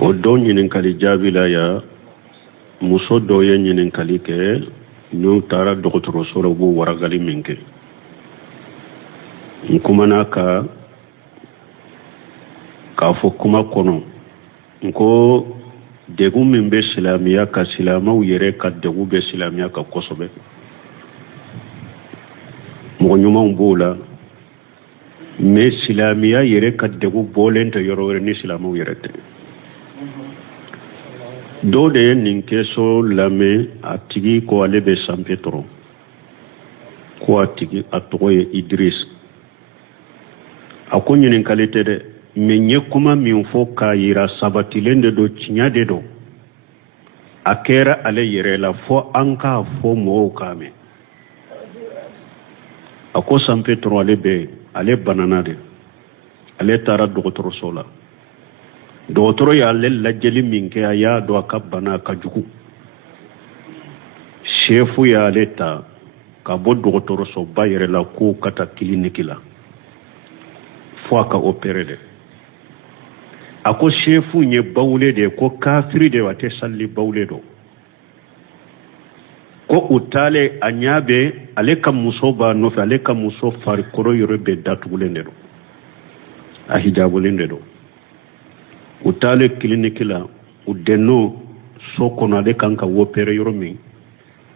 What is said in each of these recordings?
o do ɲininkali jaabi la ya muso dɔ ye ɲininkali kɛ n'u taara dɔgɔtɔrɔso la u b'o waragali min kɛ n kumana k'a fɔ kuma kɔnɔ n ko degun min bɛ silamɛya ka silamɛw yɛrɛ ka degun bɛ silamɛya ka kosɛbɛ mɔgɔ ɲumanw b'o la mais silamɛya yɛrɛ ka degun bɔlen tɛ yɔrɔ wɛrɛ ni silamɛw yɛrɛ tɛ dɔw de ye nin kɛso lamɛn a tigi ko ale bɛ sanfɛ tɔrɔ ko a tɔgɔ ye Idris a ko ɲininkali tɛ dɛ mais n ye kuma min fɔ k'a yira sabatilen de don tiɲɛ de don a kɛra ale yɛrɛ la fɔ an k'a fɔ mɔgɔw k'a mɛn a ko sanfɛ tɔrɔ ale bɛ ale banana de ale taara dɔgɔtɔrɔso la dɔgɔtɔrɔ y'ale lajɛli min kɛ a y'a dɔn a ka bana ka jugu sefu y'ale ta ka bɔ dɔgɔtɔrɔsoba yɛrɛ la k'o ka taa kiliniki la fo a ka opéré dɛ a ko sefu ye bawule de ko kafiri de a tɛ salli bawule dɔ ko u taale a ɲa bɛ ale ka muso b'a nɔfɛ ale ka muso farikolo yɔrɔ bɛɛ datugulen de don a hijabulen de don u taale kiliniki la u denn'o so kɔnɔ ale kan ka opéré yɔrɔ min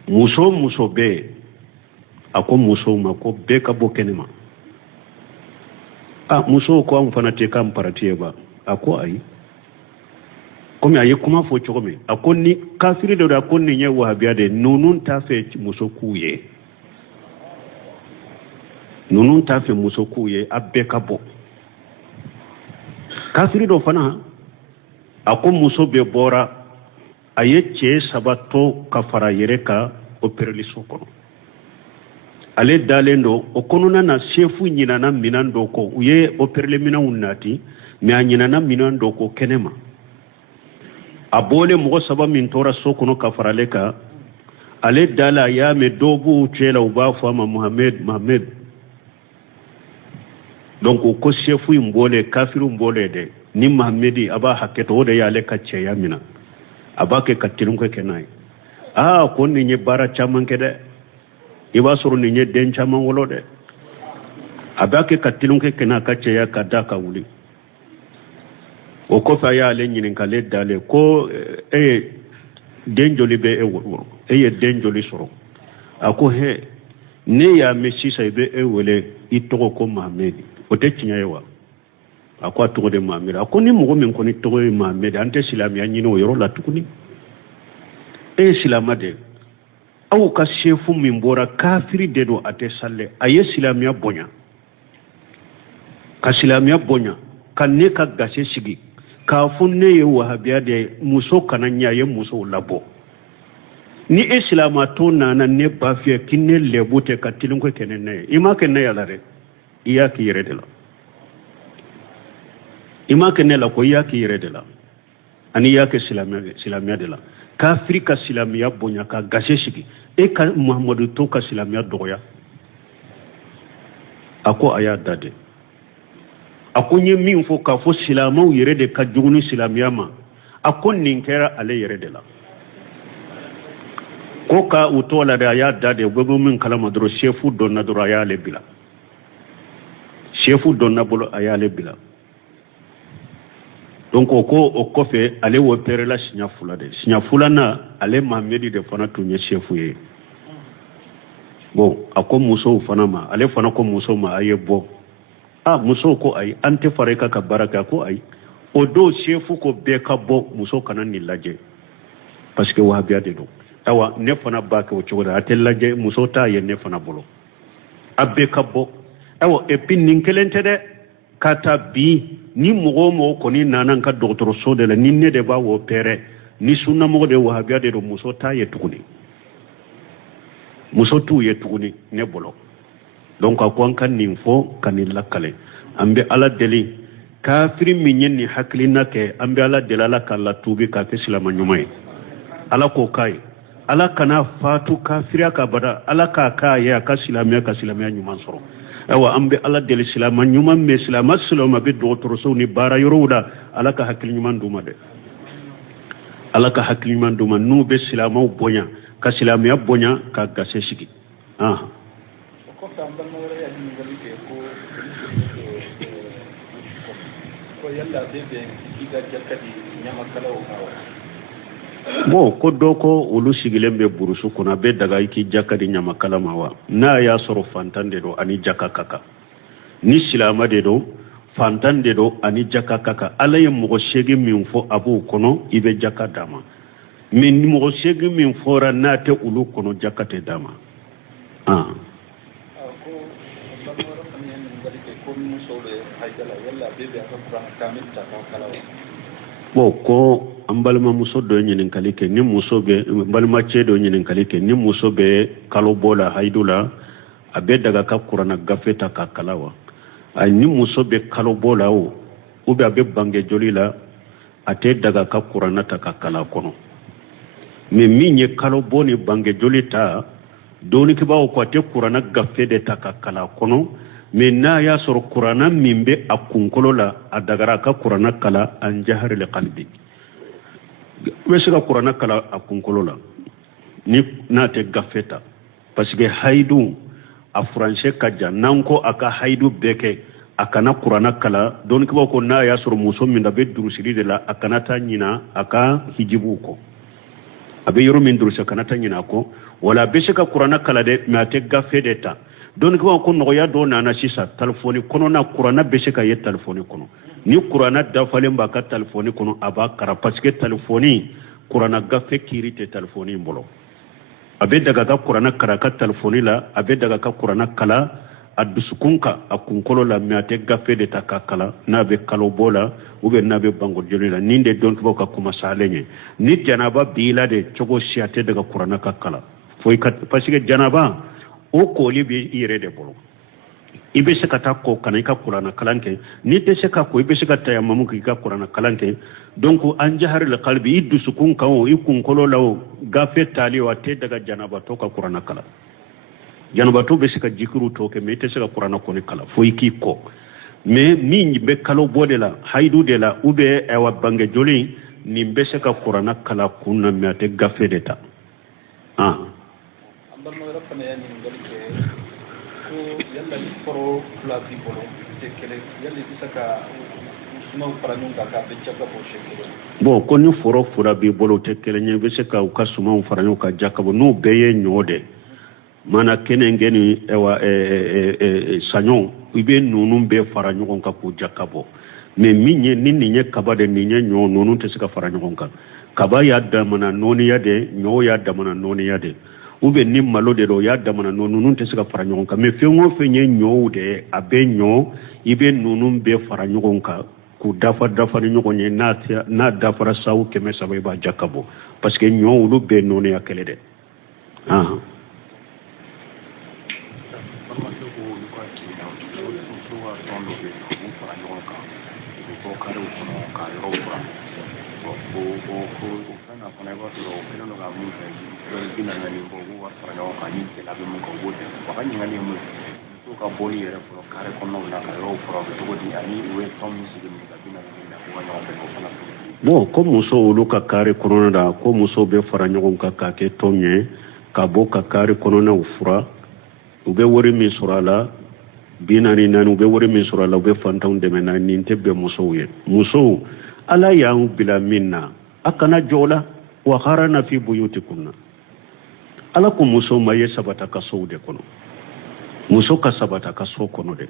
muso muso bɛɛ a ko musow ma ko bɛɛ ka bɔ kɛnɛma musow ko an fana tɛ k'an parati ye ba a ko ayi komi a ye kuma fɔ cogo min a ko ni kafiri dɔ a ko nin ye wahabiya de ninnu t'a fɛ muso k'u ye ninnu t'a fɛ muso k'u ye a bɛɛ ka bɔ kafiri dɔ fana a ko muso bɛɛ bɔra a ye cɛ saba to ka fara yɛrɛ ka opéreliso kɔnɔ ale dalen don o kɔnɔna na sefu ɲinana minɛn dɔ kɔ u ye opéreli minɛnw nati mais a ɲinana minɛn dɔ kɔ kɛnɛma a bɔlen mɔgɔ saba min tora so kɔnɔ ka fara ale kan ale dala a y'a mɛn dɔw b'u cɛ la u b'a fɔ a ma Mohamed donc o ko sefu in bɔlen kafiru bɔlen dɛ ni Mohamedi a b'a hakɛ to o de y'ale ka cɛya minɛ a b'a kɛ ka telunkɛ kɛ n'a ye ko nin ye baara caman kɛ dɛ i b'a sɔrɔ nin ye den caman wolo dɛ a b'a kɛ ka telunkɛ kɛ n'a ka cɛya ka da ka wuli o kɔfɛ a y'ale ɲininkale dalen ko e ye den joli bɛ e wolo e ye den joli sɔrɔ a ko ne y'a mɛn sisan i bɛ e wele i tɔgɔ ko Mohamedi o tɛ tiɲɛ ye wa a ko a tɔgɔ de Mohamedi a ko ni mɔgɔ min kɔni tɔgɔ ye Mohamedi an tɛ silamɛya ɲini o yɔrɔ la tuguni e ye silamɛ de aw ka sefu min bɔra kafiri de don a tɛ salle a ye silamɛya bonya ka ne ka gase sigi k'a fɔ ne ye wahabiya de muso kana ɲɛ a ye musow labɔ ni e silamatɔ nana ne ba fiyɛ k'i ne lɛbu tɛ ka telunkɛ kɛ ne ye i m'a kɛ ne la dɛ i y'a k'i yɛrɛ de la i m'a kɛ ne la ko i y'a k'i yɛrɛ de la ani i y'a kɛ silamɛya de la kafiri ka silamɛya bonya ka gase sigi e ka Muhamadu to ka silamɛya dɔgɔya a ko a y'a da de a ko n ye min fɔ k'a fɔ silamɛw yɛrɛ de ka jugu ni silamɛya ma a ko nin kɛra ale yɛrɛ de la ko ka u tɔgɔ la de a y'a da de u bɛ bɔ min kalama dɔrɔn sefu dɔnna dɔrɔn a y'ale bila sefu dɔnna bolo a y'ale bila donc o ko o kɔfɛ ale opéré la siɲɛ fila de siɲɛ filanan ale Mohamedi de fana tun ye sefu ye bon a ko musow fana ma ale fana ko musow ma a ye bɔ musow ko ayi an tɛ fara i kan ka baara kɛ a ko ayi o don sefu ko bɛɛ ka bɔ muso kana nin lajɛ parce que wahabiya de don awa ne fana b'a kɛ o cogo la a tɛ lajɛ muso t'a ye ne fana bolo a bɛɛ ka bɔ awa et puis nin kelen tɛ dɛ ka taa bi ni mɔgɔ o mɔgɔ kɔni nana n ka dɔgɔtɔrɔso de la ni ne de b'a opéré ni sunnamɔgɔ de wahabiya de don muso t'a ye tuguni muso t'u ye tuguni ne bolo donc a ko an ka nin fɔ ka nin lakale an bɛ ala deli kafiri min ye nin hakilina kɛ an bɛ ala deli ala k'a latuubi k'a kɛ silamɛ ɲuman ye ala k'o k'a ye ala kana fatu kafiriya ka bada ala k'a k'a ye a ka silamɛya ɲuman sɔrɔ awa an bɛ ala deli silamɛ ɲuman bɛ silamɛ bɛ dɔgɔtɔrɔsow ni baara yɔrɔw la ala ka hakili ɲuman d'u ma dɛ ala ka hakiliman duma nu be silamaw bonya ka silamiya bonya ka gase sigi ko tambal no ya ni ngali ke ko yalla bebe iga jakati nyama kala o kawa bo ko doko ulu sigilen be burusu kuna be daga iki jakadi nyama kala mawa na ya soro fantande do ani jakakaka ni silama de do fantande do ani jakakaka ala ye mogo shegi min fo abu kono ibe jakadama min mogo shegi min fora na te ulu kono jakate dama bo ko ambalma muso do nyinin kalike ni muso be balma cedo nyinin kalike ni muso be kalo bola haidula abe daga ka qur'ana gafeta ka kalawa ay ni muso be kalo bola o ube abe bange jolila ate daga ka qur'ana ta ka kala kono me minye kalo boni bange jolita doni ke bawo ko te qur'ana gafede ta ka kala kono me na ya soro qur'ana mimbe akunkolo la adagara ka qur'ana kala an jahar li qalbi wesika qur'ana kala akunkolo la ni na te gafeta parce que haidu a français kaja nanko aka haidu beke akana qur'ana kala don ko ko na ya soro muso min da be durusiri de la akana ta nyina aka hijibu ko abe yoro min durusa kana ta nyina ko wala be sika qur'ana kala de na te gafede ta don ko no ya do na sisa telefoni kono na qur'ana be sika ye telefoni kono ni qur'ana da falen ba ka telefoni kono aba kara parce que telefoni qur'ana gafe kirite telefoni mbolo abe daga ka qur'ana kara ka telefoni la abe daga ka qur'ana kala adusukunka akunkolo la miate gafe de takakala na be kalo bola ube na be bango jolila ninde don ko ka kuma salenye ni janaba bila de chogo siate daga qur'ana ka kala foi ka parce que janaba o ko libi ire de bolo ibe se ka ta ko kana ka qur'ana kalanke ni te se ka ko ibe se ka ta yamamu ka qur'ana kalanke donc an jahar al qalbi idusukun ka o ikunkolo lawo gafe tali wa te daga janaba to ka qur'ana kala janaba to be sika jikiru to ke me te sika qur'ana ko ni kala foi ki ko me ni be kalo bode la haidu de la ube e wa bange joli ni be sika qur'ana kala kunna me te gafe de ta ambar no rapane yani ngali ke ko yalla ni foro la bi bolo te kele yalla bi saka suma faranyo ka be chaka bo shekele bo ko ni foro fura bi bolo te kele ni be sika ka suma faranyo ka jakabo no beye nyode mana kene ngeni ewa sanyon ibe nunun be fara ɲɔgɔn kan k'u jakabo mais minye ninye kaba de ninye ɲɔ nunun tɛ se ka fara ɲɔgɔn kan kaba y'a damana noniya de ɲɔ y'a damana noniya de ube ni malo de do y'a damana nunun tɛ se ka fara ɲɔgɔn kan mais fɛn o fɛn ye ɲɔw de a bɛ ɲɔ ibe nunun be fara ɲɔgɔn kan k'u dafa ni ɲɔgɔn ye n'a dafara sawu 300 i b'a jakabo parce que ɲɔ olu bɛ noniya kɛlɛ de bon ko muso olu ka kare kɔnɔna da ko muso bɛ fara ɲɔgɔn kan ka kɛ tɔn ye ka bɔ ka kare kɔnɔnaw fura u bɛ wari min sɔrɔ a la 44 u bɛ wari min sɔrɔ a la u bɛ fantanw dɛmɛ na nin tɛ bɛn musow ye musow ala y'an bila min na a kana jɔ o la wa harana fi buyutikunna ala ko muso ma ye sabata ka sow de kɔnɔ muso ka sabata ka so kɔnɔ de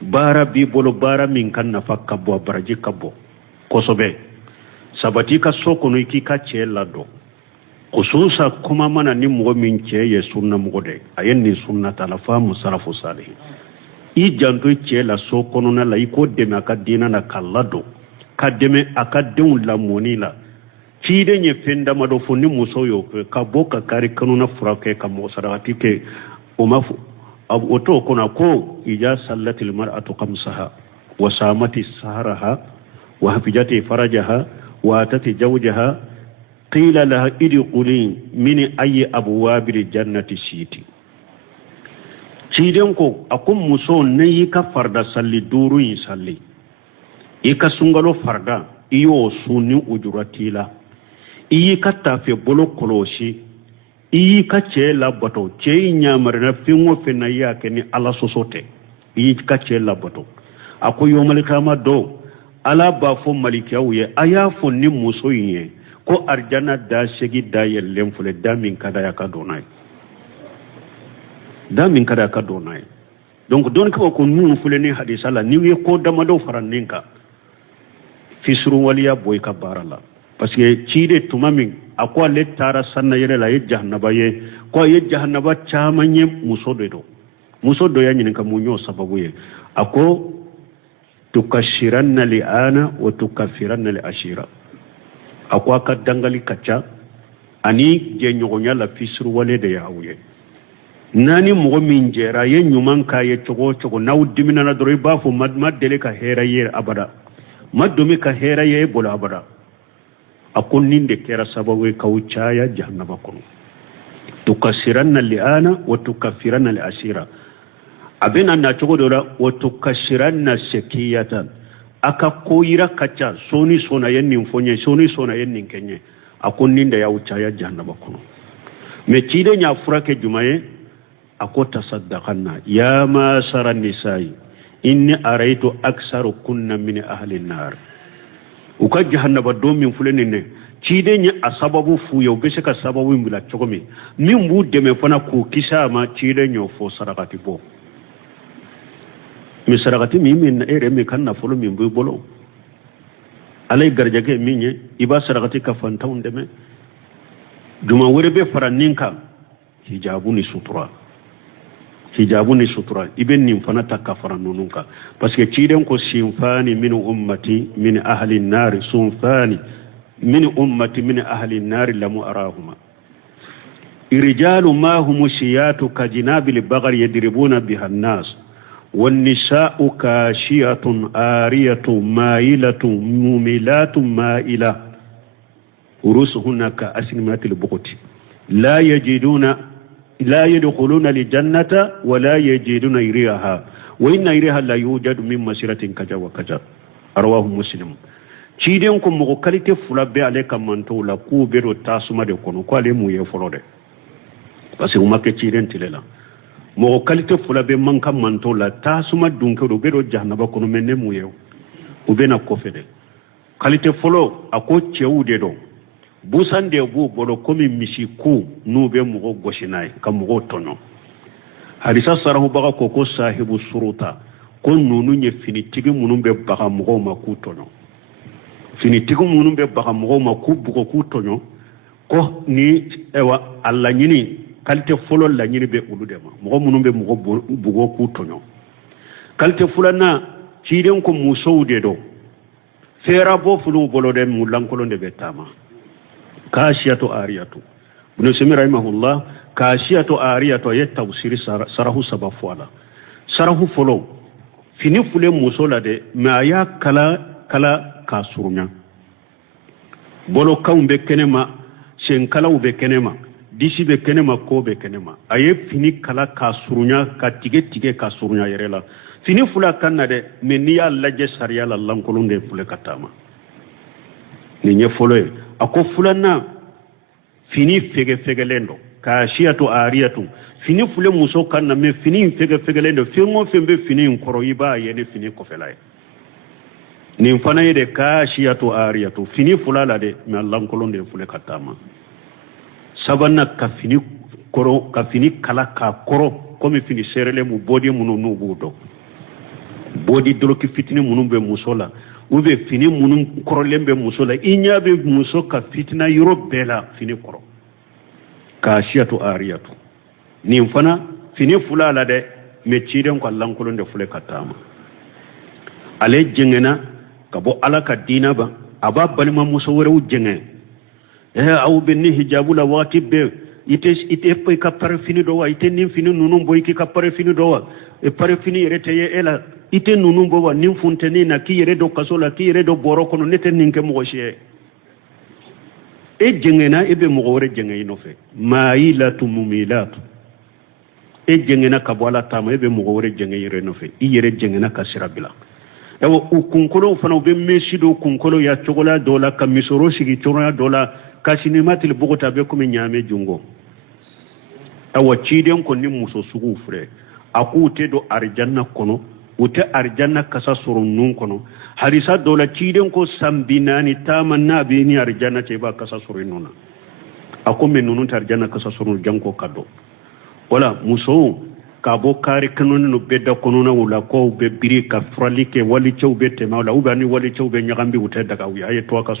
baara b'i bolo baara min ka nafa ka bɔ a baraji ka bɔ kosɛbɛ sabati ka so kɔnɔ i k'i ka cɛ ladɔn khususa kuma mana ni mɔgɔ min cɛ ye sunna mɔgɔ de a ye nin sunna ta la fa musarafu salihin i janto cɛ la so kɔnɔna la i ko dɛmɛ a ka diina na ka ladɔn ka dɛmɛ a ka denw lamɔni la ciden ye fɛn damadɔ fɔ ni muso y'o kɛ ka bɔ ka kari kanuna furakɛ ka mɔgɔ sarakati kɛ o ma fɔ o to kɔnɔ ko ija sallatil mar'atu qamsaha wa samati saharaha wa hafijati farajaha wa atati zawjaha qila laha idkhuli min ayi abwabil jannati shiti ciden ko akun muso ne yi ka farda salli duru yin salli i ka sungalo farda iyo sunni ujuratila iyi ka tafe bolo kolosi iyi ka cɛ labato cɛ yi ɲamarina fɛn o fɛn na i y'a kɛ ni ala sɔsɔ tɛ iyi ka cɛ labato a ko yɔmalikama dɔ ala b'a fɔ malikɛw ye a y'a fɔ ni muso in ye ko arijana da segi da yɛlɛlen filɛ da min ka d'a ye a ka don n'a ye da min ka d'a ye a ka don n'a ye donc dɔnnikaw ko ninnu filɛ ni hadisa la n'i ye ko damadɔ fara nin kan fisuruwaliya bɔ i ka baara la parce que cide tuma min a ko ale taara sanna yɛrɛ la a ye jahanaba ye ko a ye jahanaba caman ye muso dɔ y'a ɲininka mun y'o sababu ye a ko tukashiranna li ana wa tukaffiranna li ashira a ko a ka dangali ka ca ani jɛɲɔgɔnya la fisuruwale de y'aw ye naani mɔgɔ min jɛra a ye ɲuman k'a ye cogo o cogo n'aw diminana dɔrɔn i b'a fɔ ma deli ka hɛrɛ ye abada ma domi ka hɛrɛ ye e bolo abada a ko nin de kɛra sababu ye k'aw caya jahannaba kɔnɔ tukasiranna li ana wa tukaffiranna li ashira a bɛna na cogo dɔ la wa tukasiranna sekiyatan a ka ko yira ka ca soni sɔnna ye nin fɔ n ye soni sɔnna ye nin kɛ n ye a ko nin de y'aw caya jahannaba kɔnɔ mais ciden y'a furakɛ juma ye a ko tasaddaqanna ya masara nisa'i inni araytu aksaru kunna min ahli an-nar u ka jahannaba don min filɛ nin ne ciden ye a sababu f'u ye u bɛ se ka sababu bila cogo min b'u dɛmɛ fana k'u kisi a ma ciden y'o fɔ sarakati bɔ mais sarakati min e yɛrɛ min ka nafolo min b'i bolo ala ye garijɛgɛ min ye i b'a sarakati ka fantanw dɛmɛ juma wɛrɛ bɛ fara nin kan hijabu ni sutura i bɛ nin fana ta ka fara ninnu kan parce que ciden ko sinfani min ummati min ahli an-nar sunfani min ummati min ahli an-nar lam arahuma rijalu ma hum shiyatu ka jinabil baghar yadribuna biha an-nas والنساء كاشية آرية مائلة مميلات مائلة رؤوسهن كأسنمة البخت لا يدخلون الجنة ولا يجدون ريحها وإن ريحها لا يوجد من مسيرة كذا وكذا رواه مسلم ciden ko mogo qualité fula be ale ka manto la ku be do tasuma de kono ko ale mu ye folo de parce que o make ciden tilela mogo qualité fula be man ka manto la tasuma dunke do be do jahannaba kono men ne mu ye o be na ko fede qualité folo ako cewu de do busande bu bolo komi misi ku nu be mogo goshinai ka mogo tono hadisa sarahu baga ko sahibu suruta ko nunu nye fini tigi munun be baga mogo ma ku tono fini tigi munun be baga mogo ma ku bugo ku tono ko ni ewa alla nyini qualité folo la nyini be ulu de ma mogo munun be mogo bugo ku tono qualité fulana ciden ko muso de do fera bo fulu bolo de mulankolo de betama kashiyatu ariyatu ibn sami rahimahullah kashiyatu ariyatu ya tafsiri sarahu sabafu ala sarahu folo fini fule muso la de ma ya kala kasurunya bolo kaumbe kenema senkalaw be kenema disi be kenema ko be kenema aye fini kala kasurunya ka tige kasurunya yerela fini fula kanna de men ya laje sariya la lankolonde fule katama ni nye folo ako fulana fini fegelendo kashiyatu ariyatu fini fule muso kanna me fini fegelendo fengo fembe fini nkoro iba yene fini kofelaye ni mfana yede kashiyatu ariyatu fini fulala de me lankolonde fule katama sabana ka fini kala ka koro komi fini serele mu bodi munu nubudo bodi doloki fitini munu be musola ube fini munu korolembe musola inyabe muso ka fitina yoro bela fini koro kashiyatu ariyatu ni mfana fini fulala de me ciden ko lankolonde fule katama ale jengena kabo alaka dina ba aba balima muso wore ujenge aw benni hijabu la wati be ite pay ka pare fini do wa ite nim fini nunu boy ki ka pare fini do wa e pare fini rete ye ela ite nunu bo wa nim funteni na ki yere do kasola ki yere do boro kono nete ninke mo she e jengena e be mo wore jenge ino fe mailatu mumilatu e jengena ka bola tama e be mo wore jenge yere no fe i yere jengena ka sirabila ewo ukunkolo fana be mesido kunkolo ya chogola dola kamisoro sigi chorona dola kasinimatil bogota be ko nyame jungo awa ciden ko ni muso sugu fure akute do arjanna kono ute arjanna kasa sorun nun kono harisa dola ciden ko sambinani tamanna be ni arjanna ce ba kasa sorun nuna ako men nunun arjanna kasa sorun janko kado wala muso ka bo kare kanoni no bedda kono na wala ko be biri ka fralike wali cew be te mawla ubani wali cew be nyagambi ute daga wi aye to ka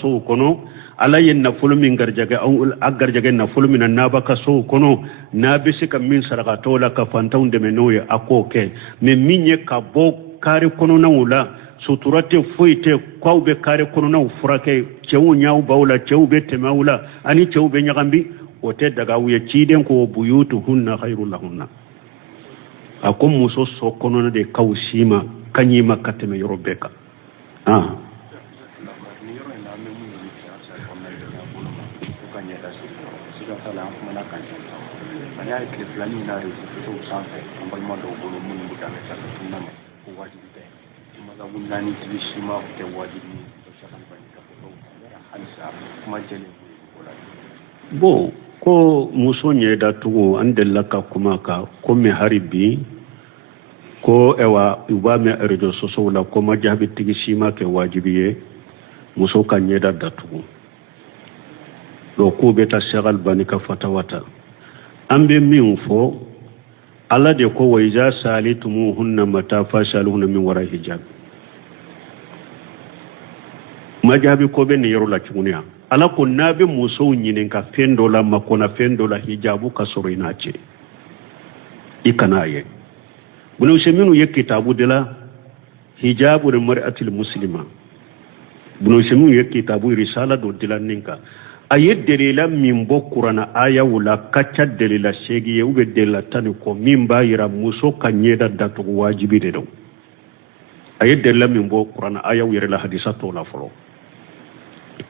so kono ala yen na fulmin garjaga an agarjaga na fulmin na baka so kono na bisi ka min saraka tola ka fantaun de menoye akoke me minye ka bo kare kono na wala suturate foite kwawbe kare kono na furake cew nyaaw bawla cew be te mawla ani cew be nyagambi wote daga wuye ciden ko buyutu hunna khairul lahunna akom muso sokono de kawsima kanyima kateme yorobeka bo ko muso nyeda tugo andella ka kuma ka ko me haribi ko ewa uba me rejo soso la ko ma jabi tigi sima ke wajibiye muso ka nyeda datugo do ko beta shagal banika fatawata ambe min fo ala de ko wayja salitumuhunna mata fashaluhunna min wara hijab majabi ko be ne yorola chuniya ala ko nabe muso nyinen ka fendo la makona fendo la hijabu ka soro inache ikanaye bunu seminu ye kitabu de la hijabu de mar'atil muslima bunu seminu ye kitabu risala do de la ninka ayet delila min bo qur'ana aya wala kacha delila shegi ye ube delila tani ko min ba yira muso kanyeda datu wajibi de do ayet delila min bo qur'ana aya wira la hadisa to la folo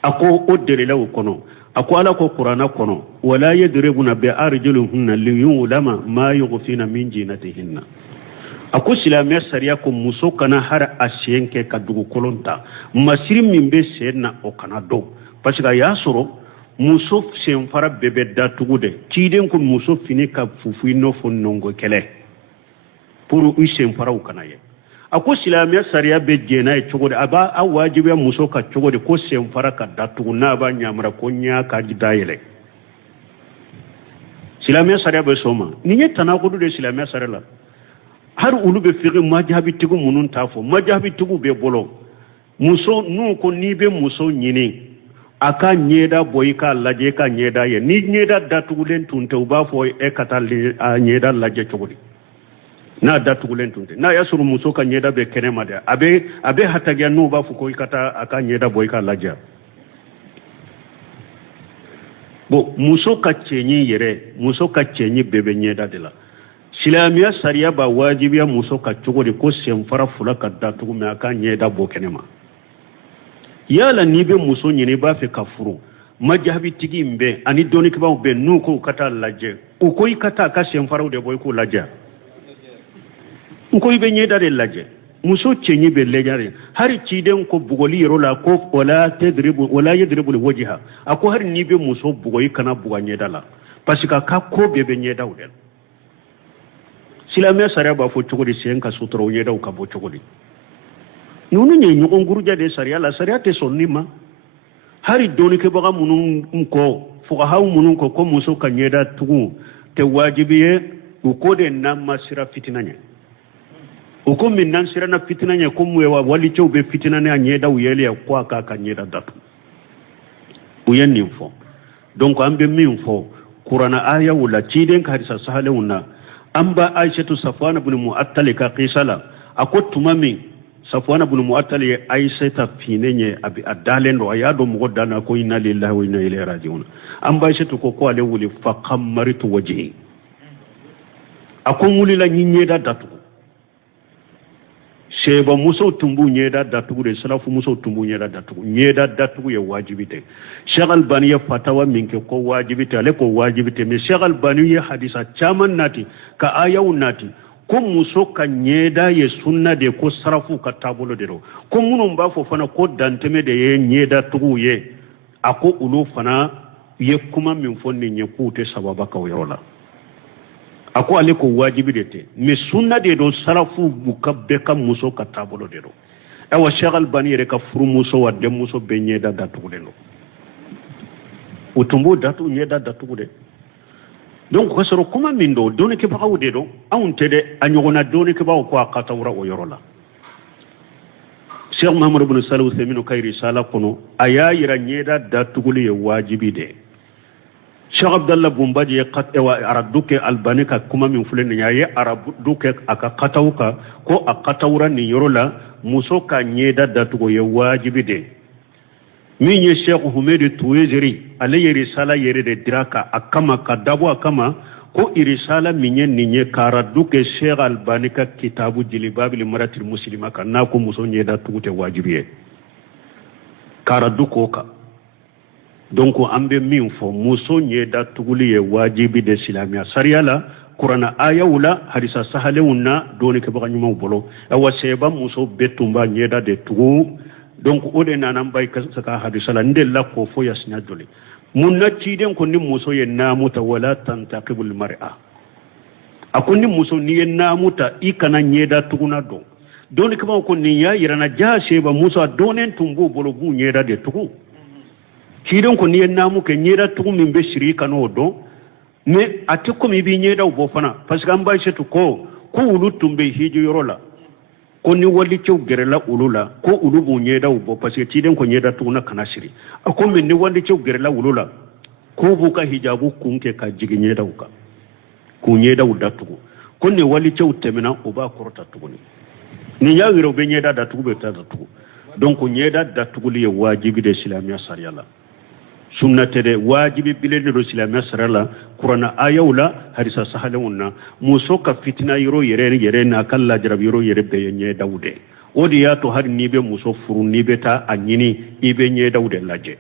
ako odelila kono ako ala ko qur'ana kono wala yadribuna bi arjulihunna liyulama ma yughfina min jinatihinna ako silamiya sariya ko muso kana har asienke kadugo kolonta masiri min be senna o kana do parce que ya soro muso sen fara bebe datugude ciden ko muso fini ka fufu no fo nongo kele pour u sen fara o kana ye ako silamiya sariya be jena e chogode aba a wajibi muso ka chogode ko sen fara ka datugu na ba nyamra ko nya ka didayele silamiya sariya be soma ni nye tanakudu de silamiya sariya la har ulu be fiqi majhabi tigu munun tafo majhabi tigu be bolo muso nu ko ni be muso nyini aka nyeda boy ka laje ka nyeda ye ni nyeda datugu len tunte uba fo e kata nyeda laje chogodi na datugu len tunte na yasuru muso ka nyeda be kenema de abe hatagia no ba fu ko kata aka nyeda boy ka laje bo muso ka chenyi yere muso ka chenyi bebe nyeda de la silamiya sariya ba wajibiya muso ka chogodi ko semfara fula ka datugu me aka nyeda bo kenema yala ni be muso nyini ba fe kafuru majabi tigi mbe ani doni kiba be nuko kata laje uko ikata ka semfara de boy ko laje uko ibe nyeda de laje muso chenyi be lejare hari ciden ko bugoli rola ko wala yadribu wajha ako har ni be muso bugoyi kana buga nyeda la parce que ka ko be nyeda udel silamiya sariya ba fo chogodi senka sutro nyeda ka bo chogodi nunu nye nyokon guruja de sariya la sariya te sonnima hari doni ke baga munun ko fuka haw munun ko muso ka nyeda tugu te wajibiye uko de namma sira fitinanya uko min nan sira na fitinanya ko muwa wali chow be fitinanya nyeda uyele ya kwa ka nyeda datu uyen info donc ambe min fo qur'ana aya wala ciden ka hadisa sahale wona amba aishatu safwana ibn mu'attal ka qisala akotuma min safwana ibn mu'attal ya aisha finenye abi adalendo ayado mugodana ko inna lillahi wa inna ilaihi raji'un amba aisha ko ale wuli fa qammaritu wajhi akon wuli la nyeda datu sheba muso tumbu nyeda datu de salafu muso tumbu nyeda datu ya wajibite shagal bani ya fatawa minke ko wajibite ale ko wajibite me shagal bani ya hadisa chaman nati ka ayaw nati ko muso ka ɲɛda ye sunna de ko sarafu ka taabolo de do ko minnu b'a fɔ fana ko dantɛmɛ de ye ɲɛda tugu ye a ko olu fana ye kuma min fɔ nin ye k'u tɛ sababa ka o yɔrɔ la a ko ale ko wajibi de tɛ mais sunna de do sarafu ka bɛɛ ka muso ka taabolo de do awa Sheikh Albani yɛrɛ ka furumuso wa denmuso bɛɛ ɲɛda datugulen do o tun b'o ɲɛda datugu de donc ka sɔrɔ kuma min do dɔɔnikɛbagaw de do anw tɛ dɛ a ɲɔgɔnna dɔɔnikɛbagaw ko a katawura o yɔrɔ la Sheikh Muhammad ibn Salih Uthaymin ka risala kɔnɔ a y'a yira ɲɛda datuguli ye wajibi de Sheikh Abdallah Bumbaji ye aradu kɛ Albani ka kuma min filɛ nin ye a ye aradu kɛ a ka kataw kan ko a katawura nin yɔrɔ la muso ka ɲɛda datugu ye wajibi de min ye Sheikh Humaydi Tuweziri ale ye risala yɛrɛ de dira a kama ka dabɔ a kama ko risala min ye nin ye ka aradu kɛ Sheikh Albani ka kitabu Jilbabil Maratil Muslima kan n'a ko muso ɲɛda tugu tɛ wajibi ye ka aradu k'o kan donc an bɛ min fɔ muso ɲɛda tuguli ye wajibi de silamɛya sariya la kuranna ayaw la hadisa sahalenw na dɔɔnikɛbaga ɲumanw bolo awa sɛba muso bɛɛ tun b'a ɲɛda de tugu donc o de nana an ba ka hadisa la n delila k'o fɔ yasina joli mun na ciden ko ni muso ye naamu ta wala tantaqibul mar'a a ko ni muso ni ye naamu ta i kana ɲɛda tuguna dɔn dɔɔnikɛbagaw ko nin y'a yirana jaa sɛba muso a dɔɔnen tun b'o bolo b'u ɲɛda de tugu ciden ko ni ye naamu kɛ ɲɛda tugu min bɛ siri i kan'o dɔn mais a tɛ komi i b'i ɲɛdaw bɔ fana parce que an b'a setu ko olu tun bɛ hiji yɔrɔ la ko ni walicɛw gɛrɛla olu la ko olu b'u ɲɛdaw bɔ parce que ciden ko ɲɛda tuguna kana siri a ko mais ni walicɛw gɛrɛla olu la k'u b'u ka hijabu kun kɛ ka jigin ɲɛdaw kan k'u ɲɛdaw datugu ko ni walicɛw tɛmɛna o b'a kɔrɔta tuguni ni y'a yira u bɛ ɲɛda datugu bɛ taa datugu donc ɲɛda datuguli ye wajibi de silamɛya sariya la sunna tɛ dɛ wajibi bilen de do silamɛya sariya la kuranna ayaw la hadisa sahalenw na muso ka fitina yɔrɔ yɛrɛ n'a ka lajarabi yɔrɔ yɛrɛ bɛɛ ye ɲɛdaw de o de y'a to hali n'i bɛ muso furu n'i bɛ taa a ɲini i bɛ ɲɛdaw de lajɛ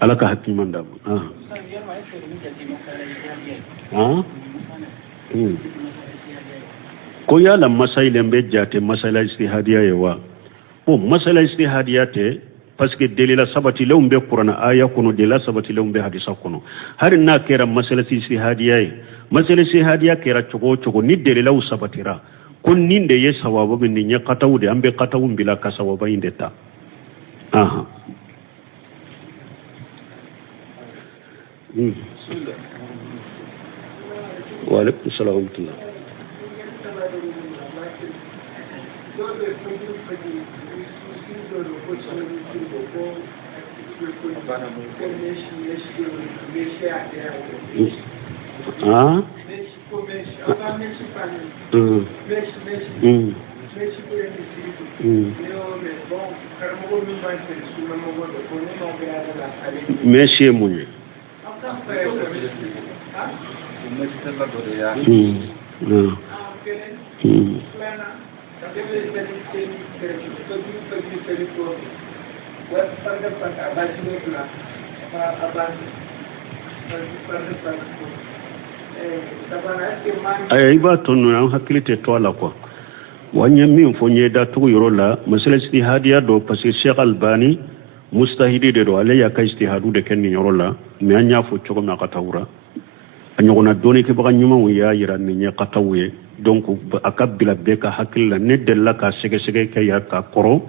ala ka hakiman d'a ma ko yala masailen bɛ jate masala istihadiya ye wa o masala istihadiya tɛ parce que delila sabatilenw bɛ kuranna aya kɔnɔ delila sabatilenw bɛ hadisa kɔnɔ hari n'a kɛra masala istihadiya ye masala istihadiya kɛra cogo o cogo ni delilaw sabatira ko nin de ye sawabu min nin ye kataw de an bɛ kataw bila ka sawaba in de ta wa alaikum salam wa rahmatullah Meshi ye mun ye? I b'a to an hakili tɛ to a la quoi wa n ye min fɔ n ye datugu yɔrɔ la masala istihadiya dɔ parce que Sheikh Albani mustahidi de do ale y'a ka istihadu de kɛ nin yɔrɔ la mais an y'a fɔ cogo min a ka tawura a ɲɔgɔnna dɔɔnikɛbaga ɲumanw y'a yira nin ye kataw ye donc a ka bila bɛɛ ka hakili la ne delila ka sɛgɛsɛgɛ kɛ ya ka kɔrɔ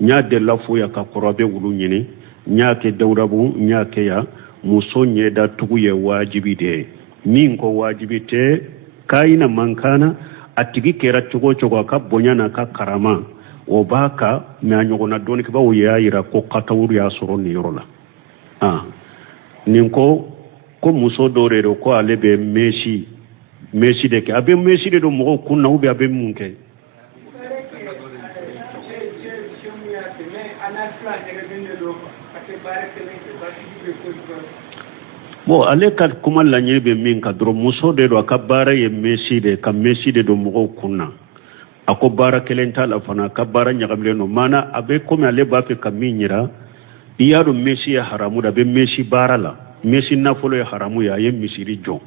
n y'a delila fo ya ka kɔrɔ a bɛ wulu ɲini n y'a kɛ Dawudabu n y'a kɛ ya muso ɲɛda tugu ye wajibi de ye min ko wajibi tɛ kayina mankana a tigi kɛra cogo o cogo a ka bonya n'a ka karama o b'a ka mais a ɲɔgɔnna dɔɔnikɛbaw y'a yira ko katawuru y'a sɔrɔ nin yɔrɔ la nin ko muso dɔw de do ko ale bɛ mesi de kɛ a bɛ mesi de do mɔgɔw kun na ou bien a bɛ mun kɛ bon ale ka kuma laɲini bɛ min ka dɔrɔn muso de do a ka baara ye mesi de ka mesi de do mɔgɔw kun na a ko baara kelen t'a la fana a ka baara ɲagamilen do maana a bɛ komi ale b'a fɛ ka min yira i y'a dɔn mesi ye haramu de a bɛ mesi baara la mesi nafolo ye haramu ye a ye misiri jɔ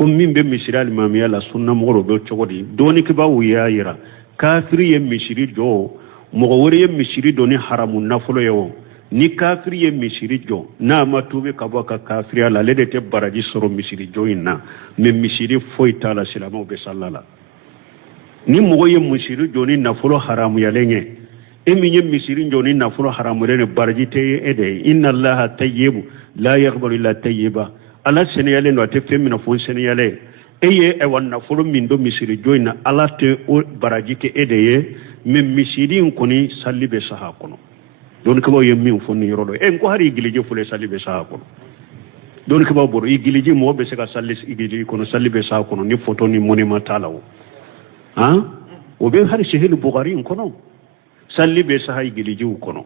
ko min be misiri alimamiya la sunna mɔgɔ be cogo di doni ke ba wuya yira kafiri ye misiri jɔ mɔgɔ wɛrɛ ye misiri dɔ ni haramu nafolo ye o ni kafiri ye misiri jɔ n'a ma tubi ka bɔ ka kafiriya la ale de tɛ baraji sɔrɔ misiri jɔ in na mais misiri foyi t'a la silamɛw bɛ salla la ni mɔgɔ ye misiri jɔ ni nafolo haramuyalen ye e min ye misiri jɔ ni nafolo haramuyalen ye baraji tɛ ye e de ye inna allaha tayyibu la yaqbalu illa tayyiba ala seneyalen do a tɛ fɛn min na fo seneyalen e ye ewa nafolo min do misiri jɔ in na ala tɛ o baraji kɛ e de ye mais misiri in kɔni salli bɛ saha kɔnɔ don kaba ye min fo ni yɔrɔ dɔ e ko hari igiliji fule salli bɛ saha kɔnɔ don kaba boro igiliji mɔgɔ bɛ se ka salli igiliji kɔnɔ salli bɛ saha kɔnɔ ni photo ni monument t'a la o o bɛ hari sahih bukhari in kɔnɔ salli bɛ saha igilijiw kɔnɔ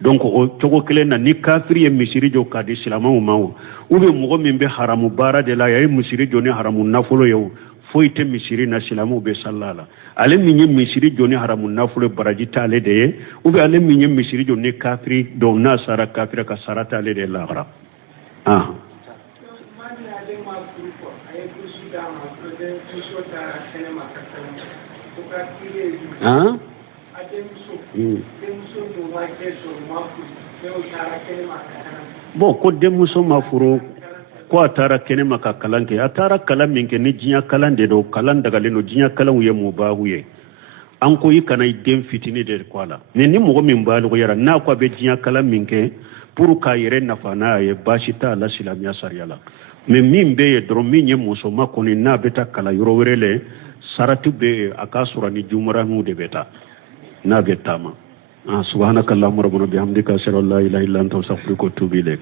donc o cogo kelen na ni kafiri ye misiri jɔ k'a di silamɛw ma o ubiyɛn mɔgɔ min bɛ haramu baara de la a ye misiri jɔ ni haramu nafolo ye o foyi tɛ misiri na silamɛw bɛ salla la ale min ye misiri jɔ ni haramu nafolo baraji t'ale de ye ubiyɛn ale min ye misiri jɔ ni kafiri dɔn n'a sara kafiri ka sara t'ale de ye lahara bon ko denmuso ma furu ko a taara kɛnɛ ma ka kalan kɛ a taara kalan min kɛ ni diɲɛ kalan de don kalan dagalen don diɲɛ kalanw ye mubahu ye an ko i kana i den fitini de ko a la mais ni mɔgɔ min baloguyara n'a ko a bɛ diɲɛ kalan min kɛ pour k'a yɛrɛ nafa n'a ye baasi t'a la silamɛya sariya la mais min bɛ yen dɔrɔn min ye musoma kɔni n'a bɛ taa kalan yɔrɔ wɛrɛ la sarati bɛ yen a k'a sɔrɔ ni jumarahiw de bɛ taa n'a bɛ taama subhanaka allahumma rabbana bihamdika ashhadu an la ilaha illa anta astaghfiruka wa atubu ilayk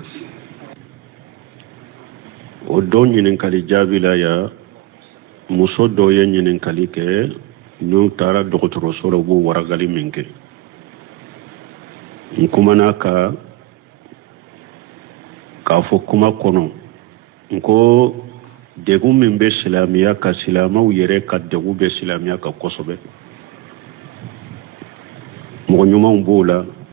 o dɔ ɲininkali jaabi la ya muso dɔ ye ɲininkali kɛ n'u taara dɔgɔtɔrɔso la u b'o waragali min kɛ n kumana k'a fɔ kuma kɔnɔ n ko degun min bɛ silamɛya ka silamɛw yɛrɛ ka degun bɛ silamɛya ka kosɛbɛ mɔgɔ ɲumanw b'o la